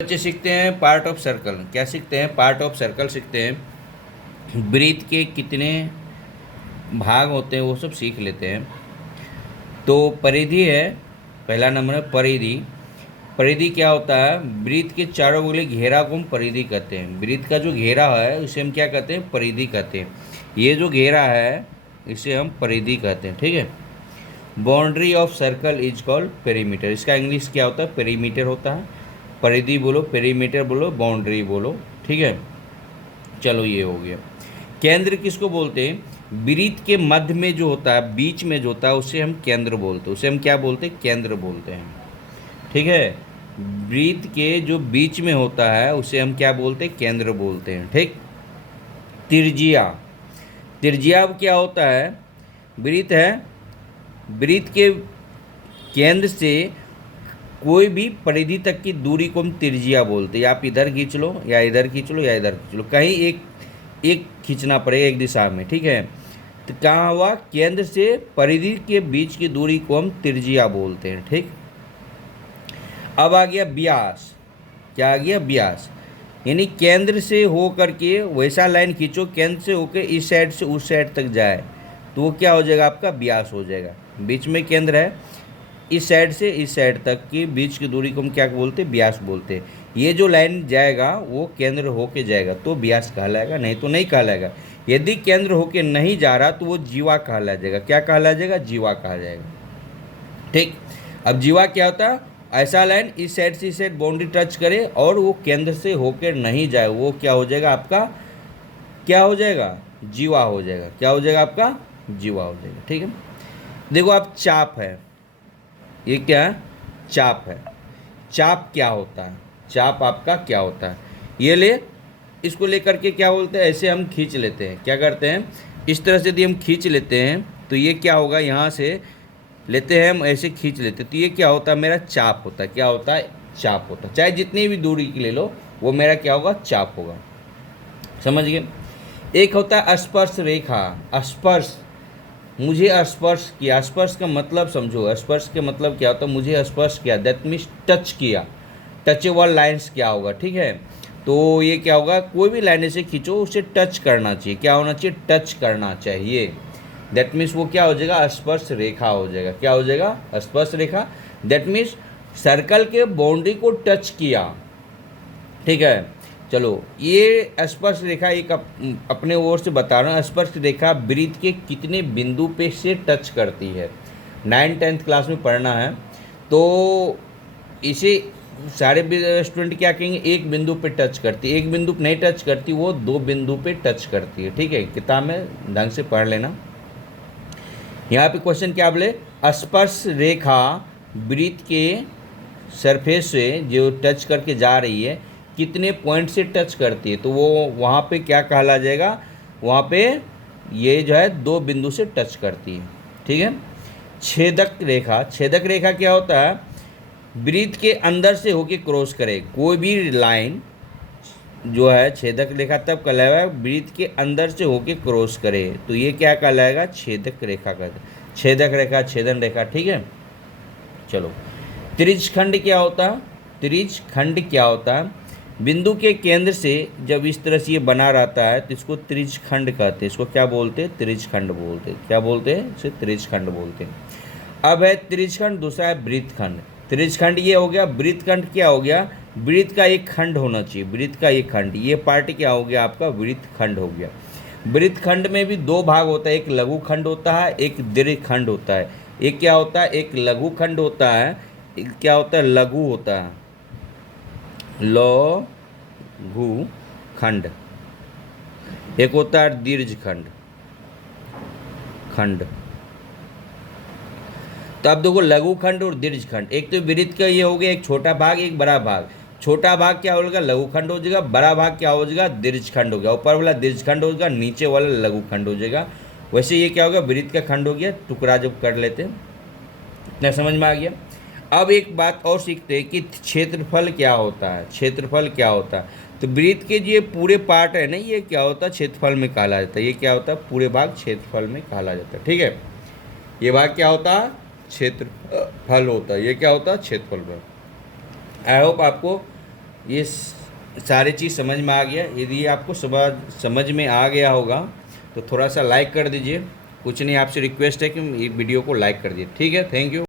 बच्चे सीखते हैं पार्ट ऑफ सर्कल। क्या सीखते हैं? पार्ट ऑफ सर्कल सीखते हैं। वृत्त के कितने भाग होते हैं वो सब सीख लेते हैं। तो परिधि है, पहला नंबर है परिधि। परिधि क्या होता है? वृत्त के चारों बगल घेरा को हम परिधि कहते हैं। वृत्त का जो घेरा है उसे हम क्या कहते हैं? परिधि कहते हैं। ये जो घेरा है इसे हम परिधि कहते हैं। ठीक है। Boundary of circle is called perimeter. इसका इंग्लिश क्या होता है? पेरीमीटर होता है। परिधि बोलो, पेरीमीटर बोलो, बाउंड्री बोलो। ठीक है, चलो ये हो गया। केंद्र किसको बोलते हैं? वृत्त के मध्य में जो होता है, बीच में जो होता है उसे हम केंद्र बोलते हैं। उसे हम क्या बोलते हैं? केंद्र बोलते हैं। ठीक है, वृत्त के जो बीच में होता है उसे हम क्या बोलते हैं? केंद्र बोलते हैं। ठीक। त्रिज्या, त्रिज्या अब क्या होता है? वृत्त है, वृत्त के केंद्र से कोई भी परिधि तक की दूरी को हम त्रिज्या बोलते हैं। आप इधर खींच लो या इधर खींच लो या इधर खींच लो, कहीं एक एक खींचना पड़ेगा एक दिशा में। ठीक है, तो कहाँ हुआ? केंद्र से परिधि के बीच की दूरी को हम त्रिज्या बोलते हैं। ठीक। अब आ गया व्यास। क्या आ गया? व्यास। यानी केंद्र से हो करके वैसा लाइन खींचो, केंद्र से होकर इस साइड से उस साइड तक जाए तो वो क्या हो जाएगा? आपका व्यास हो जाएगा। बीच में केंद्र है, इस साइड से इस साइड तक की बीच की दूरी को हम क्या बोलते हैं? व्यास बोलते हैं। ये जो लाइन जाएगा वो केंद्र होके जाएगा तो व्यास कहलाएगा, नहीं तो नहीं कहलाएगा। यदि केंद्र होके नहीं जा रहा तो वो जीवा कहला जाएगा। क्या कहला जाएगा? जीवा कहा जाएगा। ठीक। अब जीवा क्या होता है? ऐसा लाइन इस साइड से इस साइड बाउंड्री टच करे और वो केंद्र से होकर नहीं जाए, वो क्या हो जाएगा? आपका क्या हो जाएगा? जीवा हो जाएगा। क्या हो जाएगा? आपका जीवा हो जाएगा। ठीक है। देखो आप, चाप है, ये क्या है? चाप है। चाप क्या होता है? चाप आपका क्या होता है? ये ले, इसको लेकर के क्या बोलते हैं? ऐसे हम खींच लेते हैं। क्या करते हैं? इस तरह से यदि हम खींच लेते हैं तो ये क्या होगा? यहाँ से लेते हैं हम, ऐसे खींच लेते हैं तो ये क्या होता है? मेरा चाप होता है। क्या होता है? चाप होता है। चाहे जितनी भी दूरी की ले लो वो मेरा क्या होगा? चाप होगा। समझ गए? एक होता है स्पर्श रेखा। स्पर्श, मुझे स्पर्श किया। स्पर्श का मतलब समझो। स्पर्श के मतलब क्या होता है? मुझे स्पर्श किया, दैट मीन्स टच किया। टचेबल लाइन्स क्या होगा? ठीक है, तो ये क्या होगा? कोई भी लाइन ऐसे खींचो उसे टच करना चाहिए। क्या होना चाहिए? टच करना चाहिए। दैट मीन्स वो क्या हो जाएगा? स्पर्श रेखा हो जाएगा। क्या हो जाएगा? स्पर्श रेखा। दैट मीन्स सर्कल के बाउंड्री को टच किया। ठीक है, चलो ये स्पर्श रेखा एक अपने ओर से बता रहा हूँ। स्पर्श रेखा वृत्त के कितने बिंदु पे से टच करती है? 9th-10th क्लास में पढ़ना है। तो इसे सारे स्टूडेंट क्या कहेंगे? एक बिंदु पे टच करती है। एक बिंदु पे नहीं टच करती, वो दो बिंदु पे टच करती है। ठीक है, किताब में ढंग से पढ़ लेना। यहाँ पे क्वेश्चन क्या बोले? स्पर्श रेखा वृत्त के सरफेस से जो टच करके जा रही है कितने पॉइंट से टच करती है? तो वो वहाँ पे क्या कहला जाएगा? वहाँ पे ये जो है दो बिंदु से टच करती है। ठीक है। छेदक रेखा। छेदक रेखा क्या होता है? वृत्त के अंदर से होके क्रॉस करे। कोई भी लाइन जो है छेदक रेखा तब कहलाएगा वृत्त के अंदर से होके क्रॉस करे, तो ये क्या कहलाएगा? छेदक रेखा कहते हैं। छेदक रेखा, छेदन रेखा। ठीक है, चलो त्रिज्यखंड क्या होता है? त्रिज्यखंड क्या होता है? बिंदु के केंद्र से जब इस तरह से ये बना रहता है तो इसको त्रिज्यखंड कहते हैं। इसको क्या बोलते हैं? त्रिज्यखंड बोलते हैं। क्या बोलते हैं? इसे त्रिज्यखंड बोलते हैं। अब है त्रिज्यखंड, दूसरा है वृत्तखंड। त्रिज्यखंड ये हो गया। वृत्तखंड क्या हो गया? वृत्त का एक खंड होना चाहिए। वृत्त का एक खंड, ये पार्ट क्या हो गया? आपका वृत्तखंड हो गया। वृत्तखंड में भी दो भाग होता है, एक लघु खंड होता है, एक दीर्घ खंड होता है। एक क्या होता है? एक लघु खंड होता है, एक क्या होता है? लघु होता है, लघु खंड। एक होता है दीर्घ खंड, खंड। तो अब देखो लघु खंड और दीर्घ खंड। एक तो वृत्त का ये हो गया एक छोटा भाग एक बड़ा भाग। छोटा भाग क्या होगा? लघु खंड हो जाएगा। बड़ा भाग क्या हो जाएगा? दीर्घ खंड हो गया। ऊपर वाला दीर्घ खंड हो जाएगा, नीचे वाला लघु खंड हो जाएगा। वैसे ये क्या होगा? वृत्त का खंड हो गया। टुकड़ा जब कर लेते हैं, इतना समझ में आ गया। अब एक बात और सीखते हैं कि क्षेत्रफल क्या होता है। क्षेत्रफल क्या होता है? तो वृत्त के जो पूरे पार्ट है ना, ये क्या होता है? क्षेत्रफल में कहला जाता है। ये क्या होता है? पूरे भाग क्षेत्रफल में कहला जाता है। ठीक है, ये भाग क्या होता है? क्षेत्रफल होता है। ये क्या होता है? क्षेत्रफल। आई होप आपको ये सारी चीज़ समझ में आ गया। यदि आपको समझ में आ गया होगा तो थोड़ा सा लाइक कर दीजिए। कुछ नहीं, आपसे रिक्वेस्ट है कि ये वीडियो को लाइक कर दीजिए। ठीक है, थैंक यू।